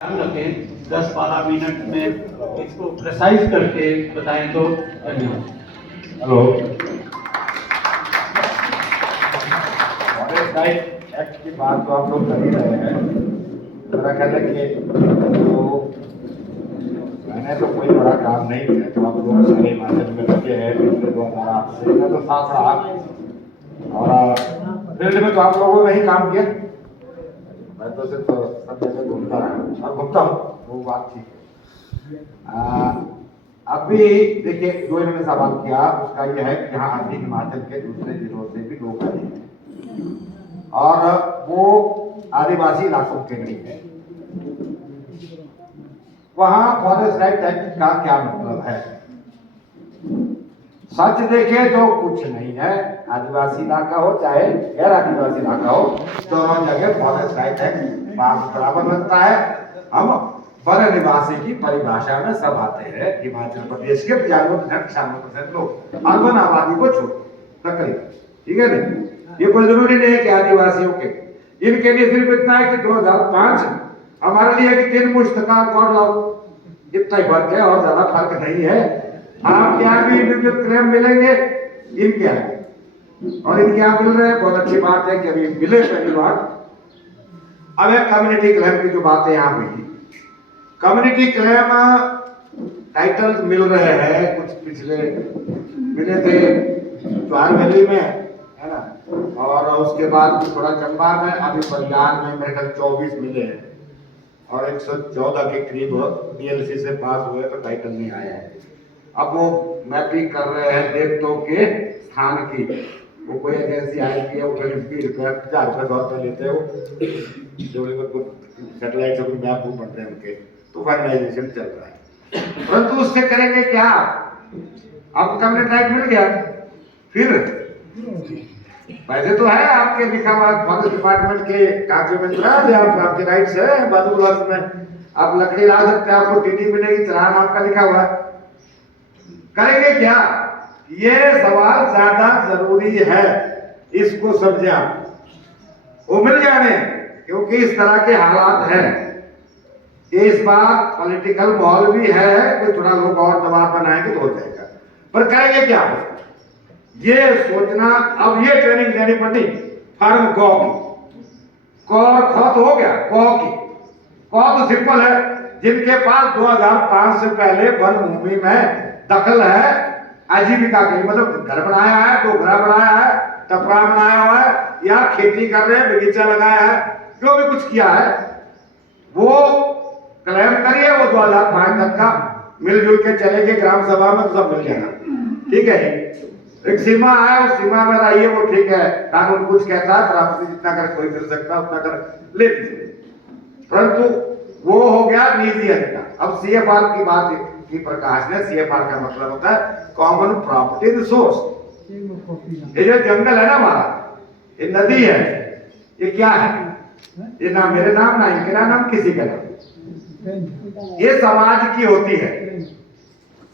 ध्यान रखें 10-12 मिनट में इसको प्रिसाइज करके बताएं तो धन्यवाद। हेलो, फॉरेस्ट राइट एक्ट की बात तो आप लोग कर ही रहे हैं। मेरा ख्याल है कि तो मैंने तो कोई बड़ा काम नहीं किया, तो आप लोग सारे हिमाचल में लगे हैं पिछले 2008 से। मैं तो साथ रहा और फील्ड में तो आप लोगों ने ही काम किया। मैं तो सिर्फ सब जगह घूमता रहा और घूमता हूँ, वो बात ठीक है। अभी देखिए, जो इन्होंने सवाल किया उसका यह है कि यहाँ अभी हिमाचल के दूसरे जिलों से भी लोग आए हैं और वो आदिवासी इलाकों के नहीं है। वहाँ फॉरेस्ट राइट एक्ट का क्या मतलब है? सच देखे तो कुछ नहीं है। आदिवासी इलाका हो चाहे गैर आदिवासी इलाका हो, दोनों जगह फॉरेस्ट राइट एक्ट बराबर लगता है। हम वन निवासी की परिभाषा में सब आते हैं। हिमाचल प्रदेश के 95% लोग अर्बन आबादी को छोड़ तकरीबन, ठीक है ना। ये कोई जरूरी नहीं है कि आदिवासियों के, इनके लिए सिर्फ इतना है कि 2005 हमारे लिए कि 3 मुश्तका कौन लाओ, इतना ही फर्क है और ज्यादा फर्क नहीं है। आपके यहाँ भी इंडिविजुअल क्लेम मिलेंगे, इनके यहाँ और इनके यहाँ मिल रहे हैं। बहुत अच्छी बात है कि अभी मिले पहली बार। अब एक कम्युनिटी क्लेम की जो बात है यहाँ पे, कम्युनिटी क्लेम टाइटल मिल रहे हैं। कुछ पिछले मिले थे ज्वार वैली में, है ना, और उसके बाद थोड़ा चंबा में, अभी बलियान में मेरे ख्याल 24 मिले हैं और 114 के करीब डीएलसी से पास हुए तो टाइटल नहीं आया है। अब वो मैपिंग कर रहे हैं देखतों के स्थान की। वो कोई एजेंसी आएगी, वो 1000 लेते हैं, वो सैटेलाइट से मैप वो बनते हैं उनके, तो फाइनलाइजेशन चल रहा है। परंतु उससे करेंगे क्या? आपको कम्युनिटी राइट मिल गया, फिर पैसे तो है आपके लिखा हुआ फॉरेस्ट डिपार्टमेंट के कागजों में चला दिया, आपके राइट्स है। बादुल में आप लकड़ी ला सकते हैं, आपको टीटी मिलेगी, चालान आपका लिखा हुआ है। करेंगे क्या? ये सवाल ज्यादा जरूरी है, इसको समझे आप। वो मिल जाने, क्योंकि इस तरह के हालात हैं। इस बार पॉलिटिकल माहौल भी है, कोई थोड़ा लोग और दबाव बनाएंगे तो हो जाएगा। पर करेंगे क्या? ये सोचना। अब ये ट्रेनिंग देनी पड़ी फार्म गौ की। कौ और ख तो हो गया, गौ की। कौ तो सिंपल है, जिनके पास 2005 से पहले वन भूमि में दखल है आजीविका के लिए, मतलब घर बनाया है, डोगरा बनाया है, टपरा बनाया हुआ है, या खेती कर रहे हैं, बगीचा लगाया है, जो भी कुछ किया है वो क्लेम करिए। वो 2005 तक का मिलजुल के चलेंगे ग्राम सभा में, तो सब मिल जाएगा, ठीक है। एक सीमा है, उस सीमा में रहिए, वो ठीक है। कानून कुछ कहता है, प्राप्ति जितना कर कोई मिल सकता है उतना कर ले लीजिए, परंतु वो हो गया निजी अधिकार। अब सीएफआर की बात की प्रकाश ने, सीएफआर का मतलब होता है कॉमन प्रॉपर्टी रिसोर्स। ये जो जंगल है ना हमारा, ये नदी है, ये क्या है? ये ना मेरे नाम, ना इनके नाम, किसी का नाम, ये समाज की होती है।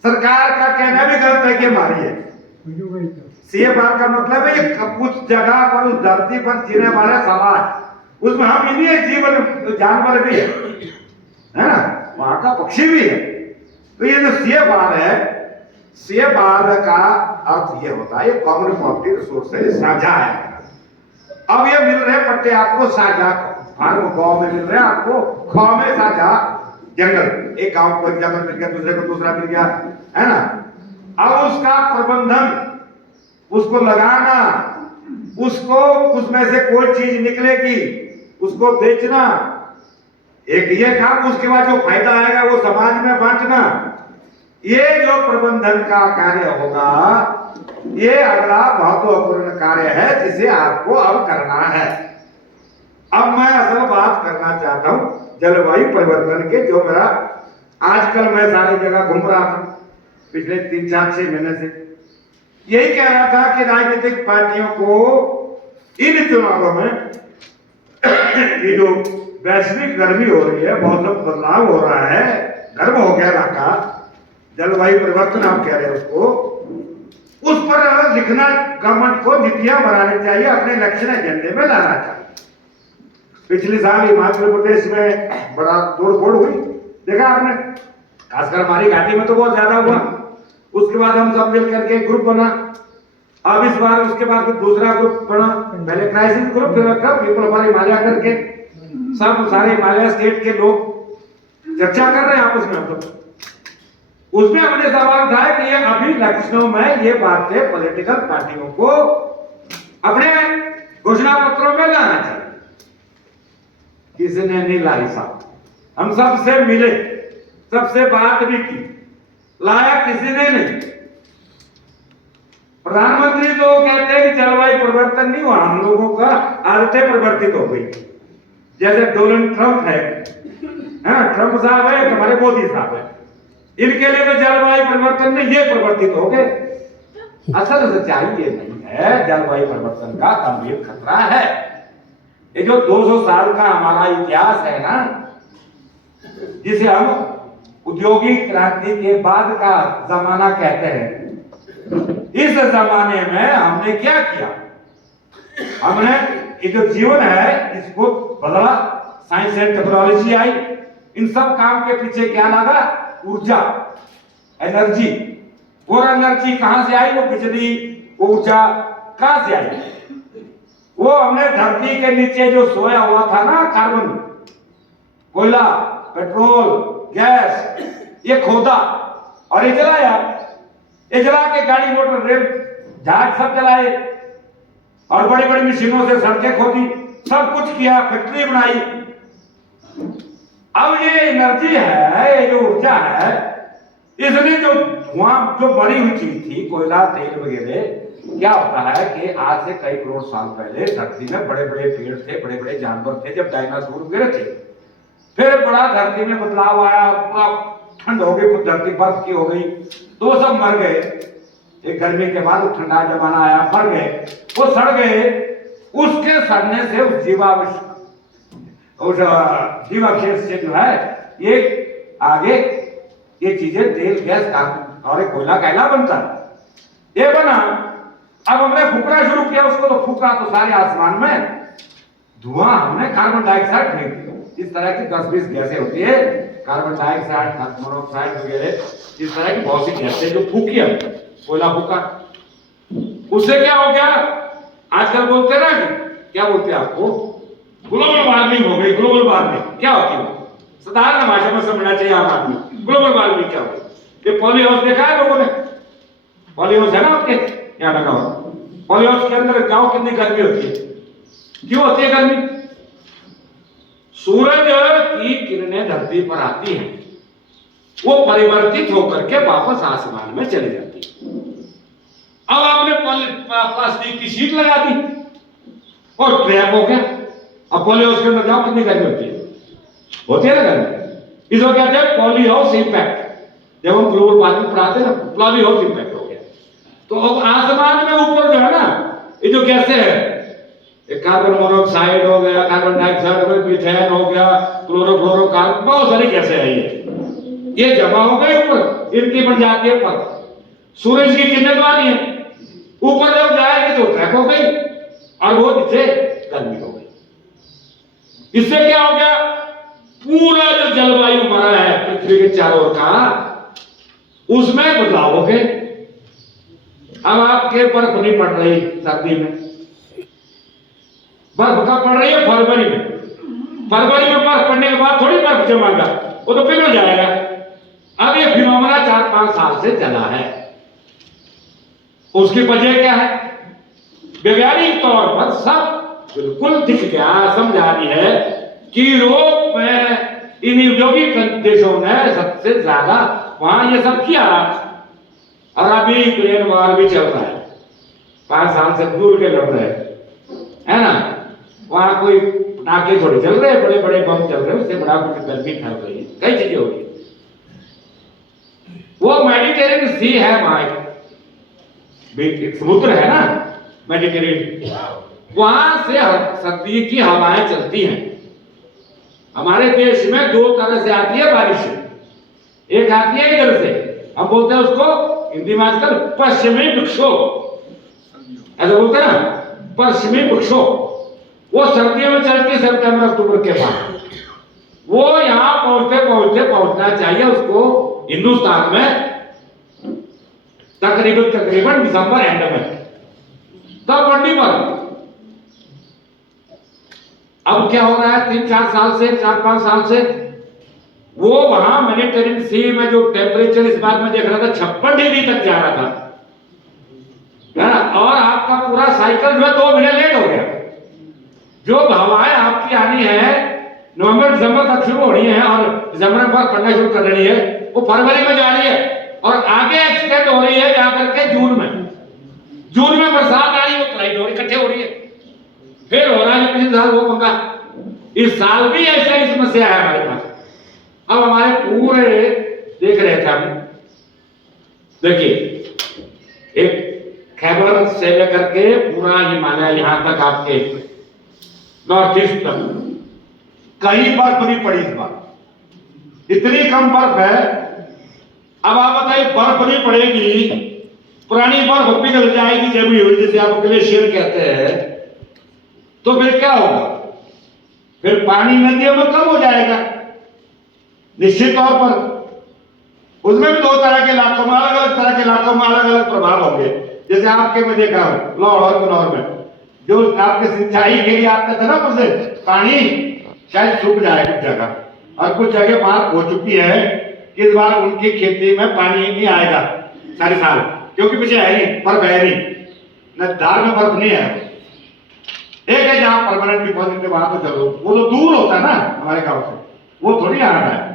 सरकार का कहना भी गलत है कि हमारी है। सीएफआर का मतलब है ये कुछ जगह पर, उस धरती पर जीने वाले समाज, उसमें हम इन्हीं जीवन जानवर भी है ना, वहां का पक्षी भी है। तो ये जो सीएफआर है, सीएफआर का अर्थ ये होता है ये कॉमन प्रॉपर्टी रिसोर्स है, साझा है। अब ये मिल रहे पट्टे आपको साझा, फार्म गांव में मिल रहे हैं आपको, गांव में साझा जंगल। एक गांव को एक जंगल मिल गया, दूसरे को दूसरा मिल गया, है ना। अब उसका प्रबंधन, उसको लगाना, उसको उसमें से कोई चीज निकलेगी उसको बेचना, एक ये काम। उसके बाद जो फायदा आएगा वो समाज में बांटना। ये जो प्रबंधन का कार्य होगा, ये अगला महत्वपूर्ण कार्य है जिसे आपको अब करना है। अब मैं असल बात करना चाहता हूं जलवायु परिवर्तन के, जो मेरा आजकल मैं सारी जगह घूम रहा था पिछले 3-4-6 महीने से। यही कह रहा था कि राजनीतिक पार्टियों को इन चुनावों में ये जो वैश्विक गर्मी हो रही है, मौसम बदलाव हो रहा है, गर्म हो गया इलाका, जलवायु परिवर्तन आप कह रहे हैं उसको, उस पर लिखना, गवर्नमेंट को नीतियां बनानी चाहिए, अपने इलेक्शन एजेंडे में लाना चाहिए। पिछले साल हिमाचल प्रदेश में बड़ा तोड़फोड़ हुई, देखा आपने, खासकर हमारी घाटी में तो बहुत ज्यादा हुआ। उसके बाद हम सब मिल करके एक ग्रुप बना, अब इस बार उसके बाद फिर दूसरा ग्रुप बना, पहले क्राइसिस ग्रुप, फिर पीपल ऑफ हिमालय करके सब सारे हिमालय स्टेट के लोग चर्चा कर रहे हैं आपस में। तो उसमें हमने सवाल उठाया कि ये अभी लखनऊ में ये बातें पॉलिटिकल पार्टियों को अपने घोषणा पत्रों में लाना चाहिए। किसी ने नहीं लाई साहब, हम सबसे मिले, सबसे बात भी की, लाया किसी ने नहीं। प्रधानमंत्री तो कहते हैं कि जलवायु परिवर्तन नहीं हुआ, हम लोगों का आदतें परिवर्तित हो गई। जैसे डोनाल्ड ट्रंप है, ट्रंप साहब है, हमारे मोदी साहब है, इनके लिए तो जलवायु परिवर्तन में ये परिवर्तित हो गए। असल सच्चाई ये नहीं है, जलवायु परिवर्तन का गंभीर खतरा है। ये जो 200 साल का हमारा इतिहास है ना, जिसे हम औद्योगिक क्रांति के बाद का जमाना कहते हैं, इस जमाने में हमने क्या किया? हमने ये जो जीवन है इसको बदला, साइंस एंड टेक्नोलॉजी आई, इन सब काम के पीछे क्या लगा? ऊर्जा, एनर्जी। और एनर्जी कहां से आई? वो बिजली, ऊर्जा कहां से आई? वो हमने धरती के नीचे जो सोया हुआ था ना, कार्बन, कोयला, पेट्रोल, गैस, ये खोदा और ये जलाया। ये जला के गाड़ी, मोटर, रेल, जहाज सब जलाए और बड़ी बड़ी मशीनों से सड़कें खोदी, सब कुछ किया, फैक्ट्री बनाई। अब ये एनर्जी है, ये जो ऊर्जा है, इसने जो धुआं, जो बड़ी हुई चीज थी, कोयला, तेल वगैरह, क्या होता है कि आज से कई करोड़ साल पहले धरती में बड़े बड़े पेड़ थे, बड़े बड़े जानवर थे, जब डायनासोर वगैरह थे, फिर बड़ा धरती में बदलाव आया, पूरा ठंड हो गई, धरती बर्फ की हो गई, तो वो सब मर गए। एक गर्मी के बाद ठंडा जमाना आया, मर गए, वो सड़ गए। उसके सड़ने से उस जीवावशेष से जो है ये आगे ये चीजें तेल, गैस, और कोयला कैला बनता है, ये बना। अब हमने फूकना शुरू किया उसको, तो फूका तो सारे आसमान में धुआं, हमने कार्बन डाइऑक्साइड फेंक दिया। इस तरह की 10-20 गैसें होती है, कार्बन डाइऑक्साइड, मोनोऑक्साइड वगैरह, इस तरह की बहुत सी गैसें जो फूकी है, कोयला फूका, उससे क्या हो गया? आजकल बोलते ना, क्या बोलते हैं आपको, ग्लोबल वार्मिंग हो गई। ग्लोबल वार्मिंग क्या होती है? साधारण भाषा में समझना चाहिए आम आदमी। ग्लोबल वार्मिंग क्या होती है? ये पॉली हाउस देखा है लोगों ने? पॉली हाउस है ना आपके यहाँ लगा हुआ? पॉली हाउस के अंदर गाँव कितनी गर्मी होती है? क्यों होती है गर्मी? सूरज की किरणें धरती पर आती हैं, वो परिवर्तित होकर के वापस आसमान में चली जाती है। अब आपने प्लास्टिक की शीट लगा दी और ट्रैप हो गया। अब पॉली हाउस के अंदर जाओ, कितनी गर्मी होती है? होती है ना गर्मी। इसको कहते हैं पॉली हाउस इम्पैक्ट। जब हम ग्लोबल वार्मिंग पढ़ाते हैं ना, पॉली हाउस इम्पैक्ट हो गया। तो अब आसमान में ऊपर जो है ना, ये जो गैसें है, कार्बन मोनोऑक्साइड हो गया, कार्बन डाइऑक्साइड हो गया, मीथेन हो गया, क्लोरोफ्लोरोकार्बन, बहुत सारी गैसें आई है, ये जमा हो गए ऊपर, इनकी बन जाती है पर। सूरज की किरणें तो आ रही है, ऊपर जब जाएगी तो ट्रैप हो गई और वो नीचे गर्मी हो गई। इससे क्या हो गया? पूरा जो जलवायु हमारा है पृथ्वी के चारों ओर का, उसमें बदलाव हो गए। अब आपके बर्फ नहीं पड़ रही सर्दी में, बर्फ कब पड़ रही है? फरवरी में। फरवरी में बर्फ पड़ने के बाद थोड़ी बर्फ जमाएगा, वो तो पिघल जाएगा। अब ये फिनोमेना 4-5 साल से चला है। उसकी वजह क्या है? वैज्ञानिक तौर पर सब बिल्कुल दिख गया, समझ आ रही है कि यूरोप में इन औद्योगिक देशों ने सबसे ज्यादा वहां ये सब किया, और अभी यूक्रेन वॉर भी चल रहा है, 5 साल से दूर के लड़ रहे है ना। वहां कोई पटाखे थोड़े चल रहे, बड़े बड़े बम चल रहे, उससे बड़ा कुछ गर्मी फैल रही है, कई चीजें हो रही है। वो मेडिटेरेनियन सी है, वहां एक समुद्र है ना, मेडिटेरेनियन, वहां से सर्दी की हवाएं चलती हैं। हमारे देश में 2 तरह से आती है बारिश, एक आती है इधर से, हम बोलते हैं उसको हिंदी में आजकल पश्चिमी विक्षोभ, ऐसा बोलते हैं ना, पश्चिमी विक्षोभ। वो सर्दियों में चलती है सितंबर अक्टूबर के बाद। वो यहाँ पहुंचना चाहिए उसको हिंदुस्तान में तकरीबन दिसंबर एंड में, तब मंडी पर। अब क्या हो रहा है 3-4 साल से, 4-5 साल से वो वहां मेडिटेरेनियन सी में जो टेम्परेचर इस बात में देख रहा था 56 डिग्री तक जा रहा था, है ना, और आपका पूरा साइकिल जो है 2 महीने लेट हो गया। जो हवाएं आपकी आनी है नवंबर दिसंबर तक शुरू हो रही है और दिसंबर में पड़ना शुरू कर रही है, वो फरवरी में जा रही है और आगे एक्सटेंड हो रही है जाकर के जून में बरसात आ रही है, वो क्लाइट हो रही, इकट्ठे हो रही है, फिर हो रहा है पिछले साल वो पंगा। इस साल भी ऐसा ही समस्या है हमारे पास। अब हमारे पूरे देख रहे थे हम, देखिए एक खैबर से लेकर के पूरा हिमालय यहां तक आपके नॉर्थ ईस्ट तक कहीं बर्फ नहीं पड़ी इस बार, इतनी कम बर्फ है। अब आप बताइए बर्फ नहीं पड़ेगी, पुरानी बर्फ पिघल जाएगी जमी हुई, जैसे आप ग्लेशियर कहते हैं, तो फिर क्या होगा? फिर पानी नदियों में कम हो जाएगा निश्चित तौर पर। उसमें भी 2 तरह के इलाकों में, अलग अलग तरह के इलाकों में अलग अलग प्रभाव होंगे। जैसे आपके में देखा हूं लाहौर और कन्नौर में जो आपके सिंचाई के लिए आते थे ना, उससे पानी शायद सूख जाए कुछ जगह, और कुछ जगह बात हो चुकी है कि इस बार उनकी खेती में पानी नहीं आएगा सारे साल, क्योंकि पीछे है नहीं, बर्फ है नहीं, न धार में बर्फ नहीं है। एक है जहां परमानेंट डिपॉजिट के वहां तो चलो, वो तो दूर होता है ना हमारे गांव से, वो थोड़ी आ रहा है,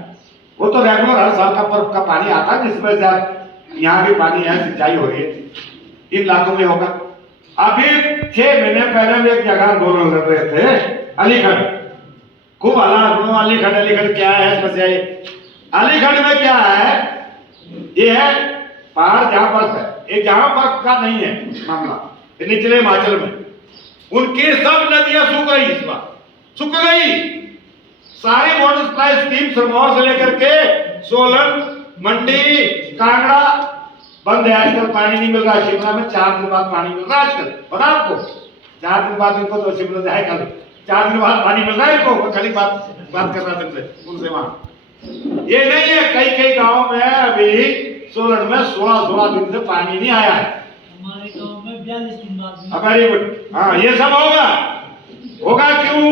वो तो रेगुलर हर साल का बर्फ का पानी आता है, जिसमें से यहाँ भी पानी है, सिंचाई हो रही है, इन इलाकों में होगा। अभी 6 महीने पहले भी एक जगह आंदोलन लड़ रहे थे, अलीगढ़, खूब हल्ला, अलीगढ़ क्या है समस्या? अलीगढ़ में क्या है? ये है पहाड़ जहां बर्फ है, एक जहां बर्फ का नहीं है मामला, निचले हिमाचल में उनकी सब नदियां सूख रही, इस बार सूख गई। सारी वाटर सप्लाई स्कीम सिरमौर से लेकर के सोलन, मंडी, कांगड़ा बंद है आजकल, पानी नहीं मिल रहा। शिमला में 4 दिन बाद पानी मिल रहा है आजकल, पता आपको? 4 दिन बाद इनको तो शिमला से है कल 4 दिन बाद पानी मिल रहा है इनको, खाली बात कर रहा था उनसे वहां। ये नहीं है, कई गांव में अभी सोलन में 16 दिन से पानी नहीं आया है, हमारे गांव में 42 दिन बाद। Very good. हाँ, ये सब होगा क्यों?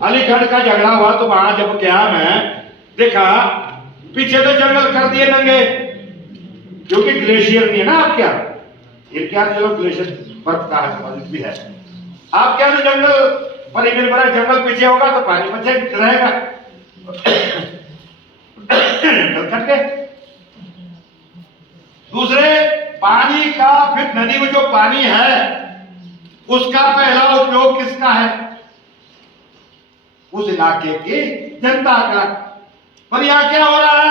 अलीगढ़ का झगड़ा हुआ तो वहां जब गया मैं देखा पीछे तो जंगल कर दिए नंगे, क्योंकि ग्लेशियर नहीं है ना आपके यहाँ, ये क्या चलो ग्लेशियर बर्फ का है भी है, आप क्या तो जंगल पर इधर बड़ा जंगल पीछे होगा तो पानी बचे रहेगा जंगल कट गए। दूसरे पानी का, फिर नदी में जो पानी है उसका पहला उपयोग किसका है? उस इलाके की जनता का। पर यहाँ क्या हो रहा है?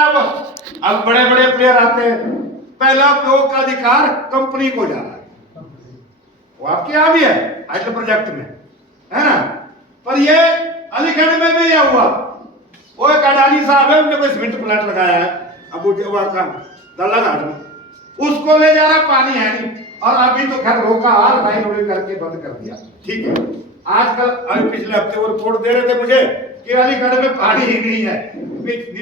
अब बड़े बड़े प्लेयर आते हैं, पहला उपयोग का अधिकार कंपनी को जा रहा है, वो आपके यहाँ भी है हाइड्रो प्रोजेक्ट में, है ना। पर ये अलीगढ़ में भी यह हुआ, वो एक अडानी साहब है, उन्होंने कोई सीमेंट प्लांट लगाया है अब दल्ला घाट में, उसको ले जा रहा, पानी है नहीं, और अभी तो खैर रोका और लाइन उड़ी करके बंद कर दिया, ठीक है। आजकल अभी पिछले हफ्ते वो रिपोर्ट दे रहे थे मुझे कि अलीगढ़ में पानी ही नहीं है,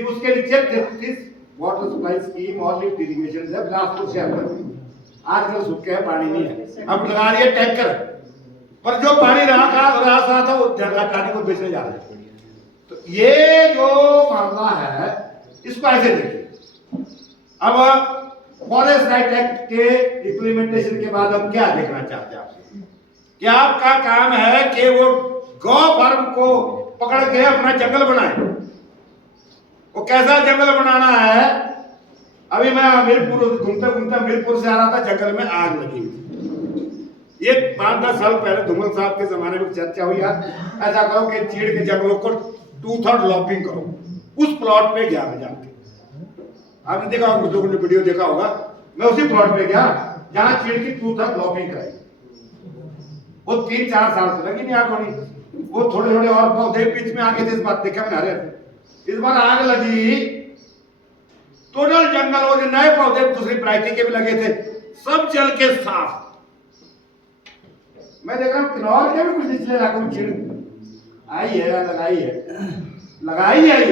उसके नीचे 33 वाटर सप्लाई स्कीम और लिफ्ट इरिगेशन है बिलासपुर शहर में, आजकल सूखे है, पानी नहीं है। अब लगा रही है टैंकर, पर जो पानी रहा था वो पानी को बेचने जा रहे हैं। तो ये जो मामला है इसको ऐसे देखिए। अब फॉरेस्ट राइट एक्ट के इंप्लीमेंटेशन के बाद हम क्या देखना चाहते हैं आपसे? कि आपका काम है कि वो गौ फार्म को पकड़ के अपना जंगल बनाए। वो कैसा जंगल बनाना है? अभी मैं हमीरपुर घूमते हमीरपुर से आ रहा था, जंगल में आग लगी हुई। ये 5-10 साल पहले धूमल साहब के जमाने में चर्चा हुई, यार ऐसा करो कि चीड़ के जंगलों को 2/3 लॉपिंग करो। उस प्लॉट पे गया मैं जाके, आपने देखा होगा, कुछ लोगों ने वीडियो देखा होगा, मैं उसी प्लॉट पे गया जहां चीड़ की 2/3 लॉपिंग कराई। वो 3-4 साल तो लगी नहीं आग होनी, वो थोड़े थोड़े और पौधे बीच में आगे थे, इस बार देखा मैंने हरे थे। इस बार आग लगी, टोटल जंगल और नए पौधे दूसरी वैरायटी के भी लगे थे, सब जल के साफ। मैं देख रहा हूँ किन्नौर के भी कुछ निचले इलाकों में चीड़ आई है, लगाई है।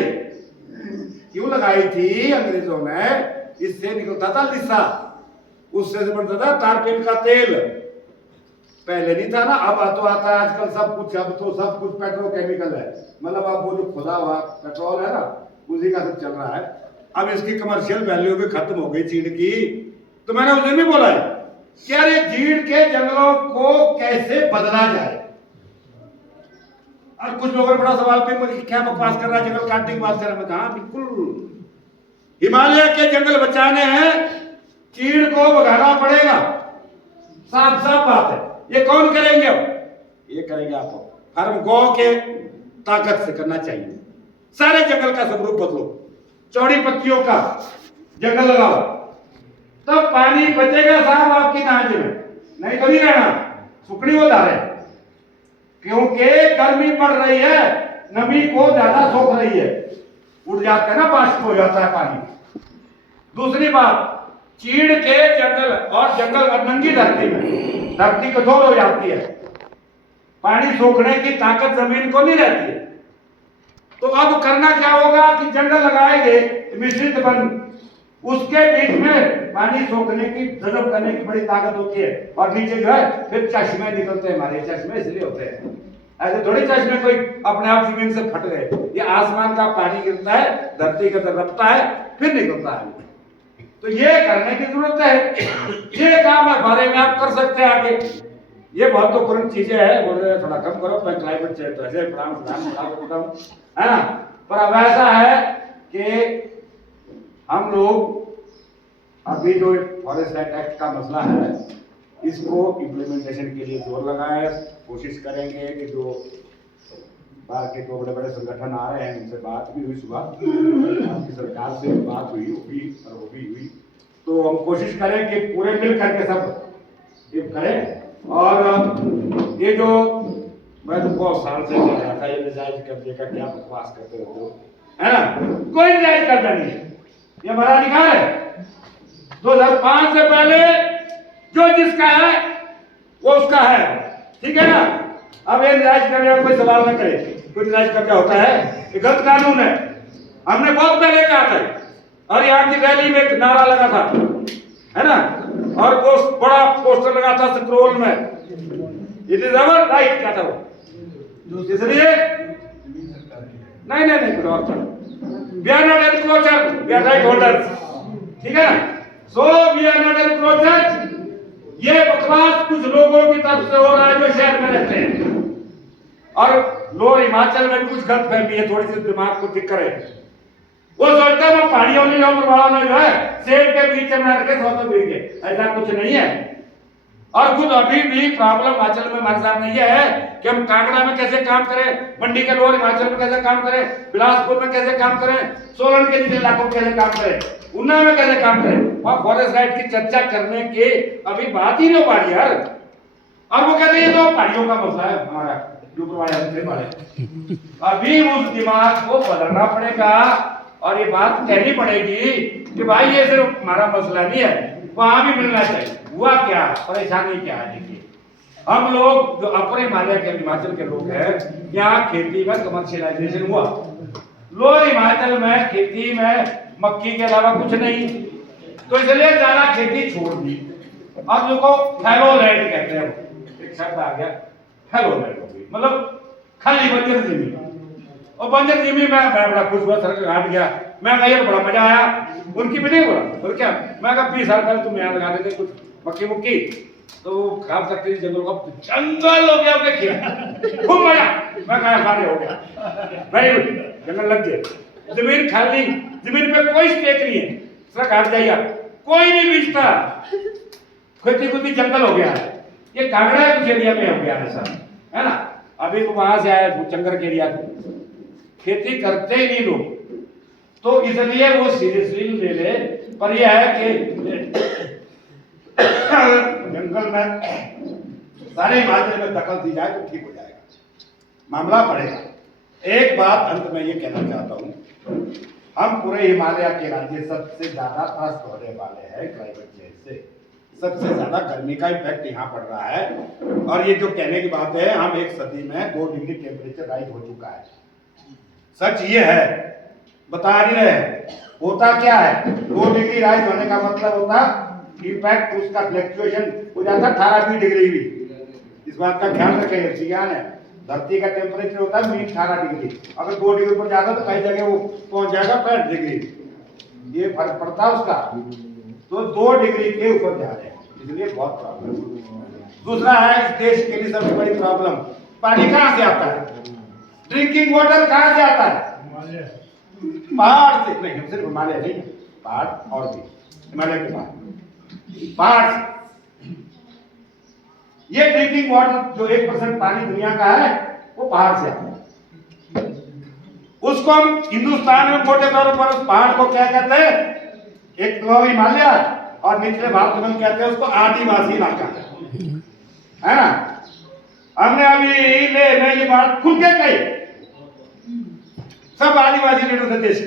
क्यों लगाई थी अंग्रेजों ने? इससे निकलता था लिसा, उससे बनता था तारपीन का तेल। पहले नहीं था ना, अब तो आता है आजकल सब कुछ। अब तो सब कुछ पेट्रोकेमिकल है, मतलब अब वो जो खुदा हुआ पेट्रोल है ना, उसी का सब चल रहा है। अब इसकी कमर्शियल वैल्यू भी खत्म हो गई चीड़ की। तो मैंने उस दिन भी बोला है कि यार ये चीड़ के जंगलों को कैसे बदला जाए। और कुछ लोगों ने बड़ा सवाल पे मुझे क्या बकवास कर रहा है, जंगल काटने की बात कर रहा है। मैं कहा बिल्कुल, हिमालय के जंगल बचाने हैं, चीड़ को भगाना पड़ेगा, साफ साफ बात है। ये कौन करेंगे? अब ये करेंगे आपको फार्म गौ के ताकत से करना चाहिए। सारे जंगल का स्वरूप बदलो, चौड़ी पत्तियों का जंगल लगाओ, तब पानी बचेगा साहब आपकी नाज में, नहीं तो नहीं रहना, सुकड़ी हो जा रहे। क्योंकि गर्मी पड़ रही है, नमी को ज्यादा सोख रही है, उड़ जाता है ना, बाष्प हो जाता है पानी। दूसरी बात, चीड़ के जंगल और जंगल नंगी धरती में, धरती कठोर हो जाती है, पानी सोखने की ताकत जमीन को नहीं रहती है। तो अब करना क्या होगा कि जंगल लगाएंगे मिश्रित वन, उसके बीच में पानी सोखने की, जज़ब करने की बड़ी ताकत होती है। और नीचे जो है फिर चश्मे निकलते हैं। हमारे चश्मे इसलिए होते हैं, ऐसे थोड़ी चश्मे कोई अपने आप जमीन से फट गए। ये आसमान का पानी गिरता है, धरती के अंदर रपता है, फिर निकलता है। तो ये करने की जरूरत है। ये काम है बारे में आप कर सकते हैं आगे। ये महत्वपूर्ण चीजें हैं। बोल रहे थोड़ा कम करो, मैं क्लाइमेट चेंज तो ऐसे है ना। पर अब ऐसा है कि हम लोग अभी जो फॉरेस्ट एक्ट का मसला है, इसको इम्प्लीमेंटेशन के लिए जोर लगाए, कोशिश करेंगे कि जो बाहर के तो बड़े बड़े संगठन आ रहे हैं, उनसे बात भी हुई सुबह, आपकी सरकार से बात हुई और वो भी हुई। तो हम कोशिश करें कि पूरे मिल करके सब ये करें। और ये जो मैं तो बहुत साल से कह रहा था, ये नजायज कब्जे का क्या बकवास करते रहते हो, है ना। कोई नजायज कब्जा नहीं है, ये हमारा अधिकार है। 2005 से पहले जो जिसका है वो उसका है, ठीक है ना। अब ये नजायज कब्जा कोई सवाल न करे, कोई नजायज कब्जा होता है, ये गलत कानून है। हमने बहुत पहले कहा था, और यहाँ की रैली में एक नारा लगा था, है ना, और वो बड़ा पोस्टर लगा था स्क्रोल में, इट इज अवर राइट, क्या था वो, इसलिए नहीं कुछ और था, we are not encroacher, we are right holders, ठीक है ना। So we are not encroacher. ये बकवास कुछ लोगों की तरफ से हो रहा है जो शहर में रहते हैं, और लोअर हिमाचल में भी कुछ गलतफहमी है, थोड़ी सी दिमाग को ठीक करे। वो सोचते हैं वो पहाड़ियों में जो है सेब के बीच में रख के 100 बीघे, ऐसा कुछ नहीं है। और खुद अभी भी प्रॉब्लम हिमाचल में हमारे सामने ये है कि हम कांगड़ा में कैसे काम करें, मंडी के लोअर हिमाचल में कैसे काम करें, बिलासपुर में कैसे काम करें, सोलन के निचले इलाकों में कैसे काम करें, ऊना में कैसे काम करें। और फॉरेस्ट राइट की चर्चा करने के अभी बात ही नहीं हो पा रही यार। और वो कहते हैं ये तो पहाड़ियों का मसला है हमारा, अभी उस दिमाग को बदलना पड़ेगा और ये बात कहनी पड़ेगी कि भाई ये सिर्फ हमारा मसला नहीं है, वहां भी मिलना चाहिए। हुआ क्या, परेशानी क्या है? देखिए, हम लोग जो अपर हिमालय के हिमाचल के लोग हैं, यहाँ खेती में कमर्शियलाइजेशन हुआ। लोअर हिमाचल में खेती में मक्की के अलावा कुछ नहीं, तो इसलिए ज्यादा खेती छोड़ दी। अब देखो फैलो लैंड कहते हैं, एक शब्द आ गया फैलो लैंड, मतलब खाली बंजर जमीन। और बंजर जमीन में मैं बड़ा खुश हुआ, सड़क घाट गया, मैं कहा यार बड़ा मजा आया। उनकी भी नहीं बोला, बोल क्या, मैं कहा 20 साल पहले तुम यहाँ लगा देते कुछ मक्की मुक्की, तो खा सकते जंगल को, जंगल हो गया, देखिए खूब मजा। मैं कहा खाने हो गया, वेरी गुड, जंगल लग गए, जमीन खाली, जमीन पे कोई स्टेक नहीं है, सड़क घाट जाइए कोई नहीं बीचता, खेती कुछ जंगल हो गया है। ये कांगड़ा कुछ एरिया में हो गया ऐसा, है ना। अभी तो वहां से आए भूचंगर के एरिया, खेती करते ही नहीं लोग, तो इसलिए वो सीरियसली ले ले। पर यह है कि जंगल में सारे हिमाचल में दखल दी जाए तो ठीक हो जाएगा, मामला बढ़ेगा। एक बात अंत में ये कहना चाहता हूं, हम पूरे हिमालय के राज्य सबसे ज्यादा त्रस्त होने वाले हैं क्लाइमेट चेंज से। सबसे ज्यादा गर्मी का इफेक्ट यहाँ पड़ रहा है। और ये जो कहने की बात है, हम 1 सदी में 2 डिग्री टेम्परेचर राइज हो चुका है। सच ये है, बता नहीं रहे। होता क्या है, 2 डिग्री राइज होने का मतलब होता इफेक्ट उसका फ्लक्चुएशन हो जाता 18-20 डिग्री भी। इस बात का ध्यान रखें, विज्ञान है। धरती का टेम्परेचर होता है मीन 18 डिग्री, अगर 2 डिग्री ऊपर जाता तो कई जगह वो पहुंच जाएगा 65 डिग्री। ये फर्क पड़ता है उसका। तो 2 डिग्री के ऊपर जा रहे हैं, इसलिए बहुत प्रॉब्लम। दूसरा है इस देश के लिए सबसे बड़ी प्रॉब्लम, पानी कहाँ से आता है? ड्रिंकिंग वाटर कहाँ से आता है? पहाड़ से। नहीं, सिर्फ हिमालय नहीं, पहाड़ और भी, हिमालय के पहाड़ से। ये ड्रिंकिंग वाटर जो 1% पानी दुनिया का है, वो पहाड़ से आता है। उसको हम हिंदुस्तान में मोटे तौर पर उस पहाड़ को क्या कहते हैं? एक तो हिमालय और निचले भारत में कहते हैं उसको आदिवासी इलाका, है ना। हमने अभी ले में ये बात खुल के कही, सब आदिवासी लीडर थे देश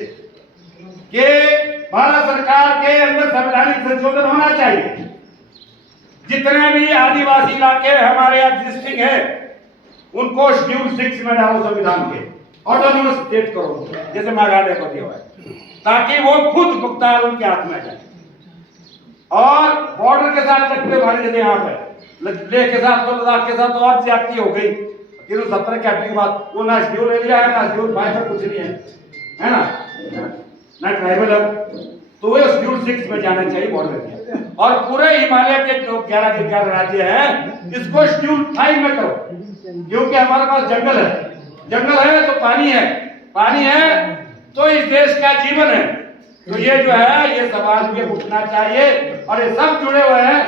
के भारत सरकार के अंदर संवैधानिक संशोधन होना चाहिए। जितने भी आदिवासी इलाके हमारे एग्जिस्टिंग है उनको शेड्यूल 6 में डालो संविधान के, ऑटोनोमस स्टेट करो, जैसे मेघालय को दिया है, ताकि वो खुद मुख्तार उनके हाथ में जाए। और बॉर्डर के साथ लगते हमारे जैसे यहाँ पे लेह के साथ तो लद्दाख के साथ तो और ज्यादती हो गई। 17 के हटने के बाद वो ना शेड्यूल एरिया है ना शेड्यूल 5 में कुछ नहीं है ना, ना ट्राइबल है। तो वो शेड्यूल 6 में जाना चाहिए बॉर्डर एरिया। और पूरे हिमालय के जो 11 के 11 राज्य हैं इसको शेड्यूल 5 में करो, क्योंकि हमारे पास जंगल है, जंगल है तो पानी है, पानी है तो इस देश का जीवन है। तो ये जो है ये सवाल भी उठना चाहिए। और ये सब जुड़े हुए हैं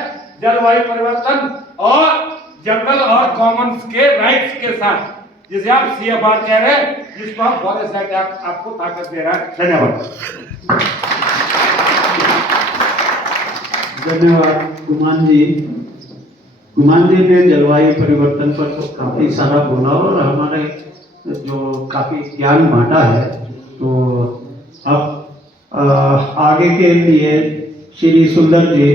जलवायु परिवर्तन और जंगल और कॉमन्स के राइट्स के साथ, जिसे आप CFR कह रहे हैं, जिसको हम फॉरेस्ट एक्ट आपको ताकत दे रहा है। धन्यवाद। धन्यवाद गुमान जी। गुमान जी ने जलवायु परिवर्तन पर तो काफी सारा बोला और हमारे जो काफी ज्ञान बांटा है। तो अब आगे के लिए श्री सुंदर जी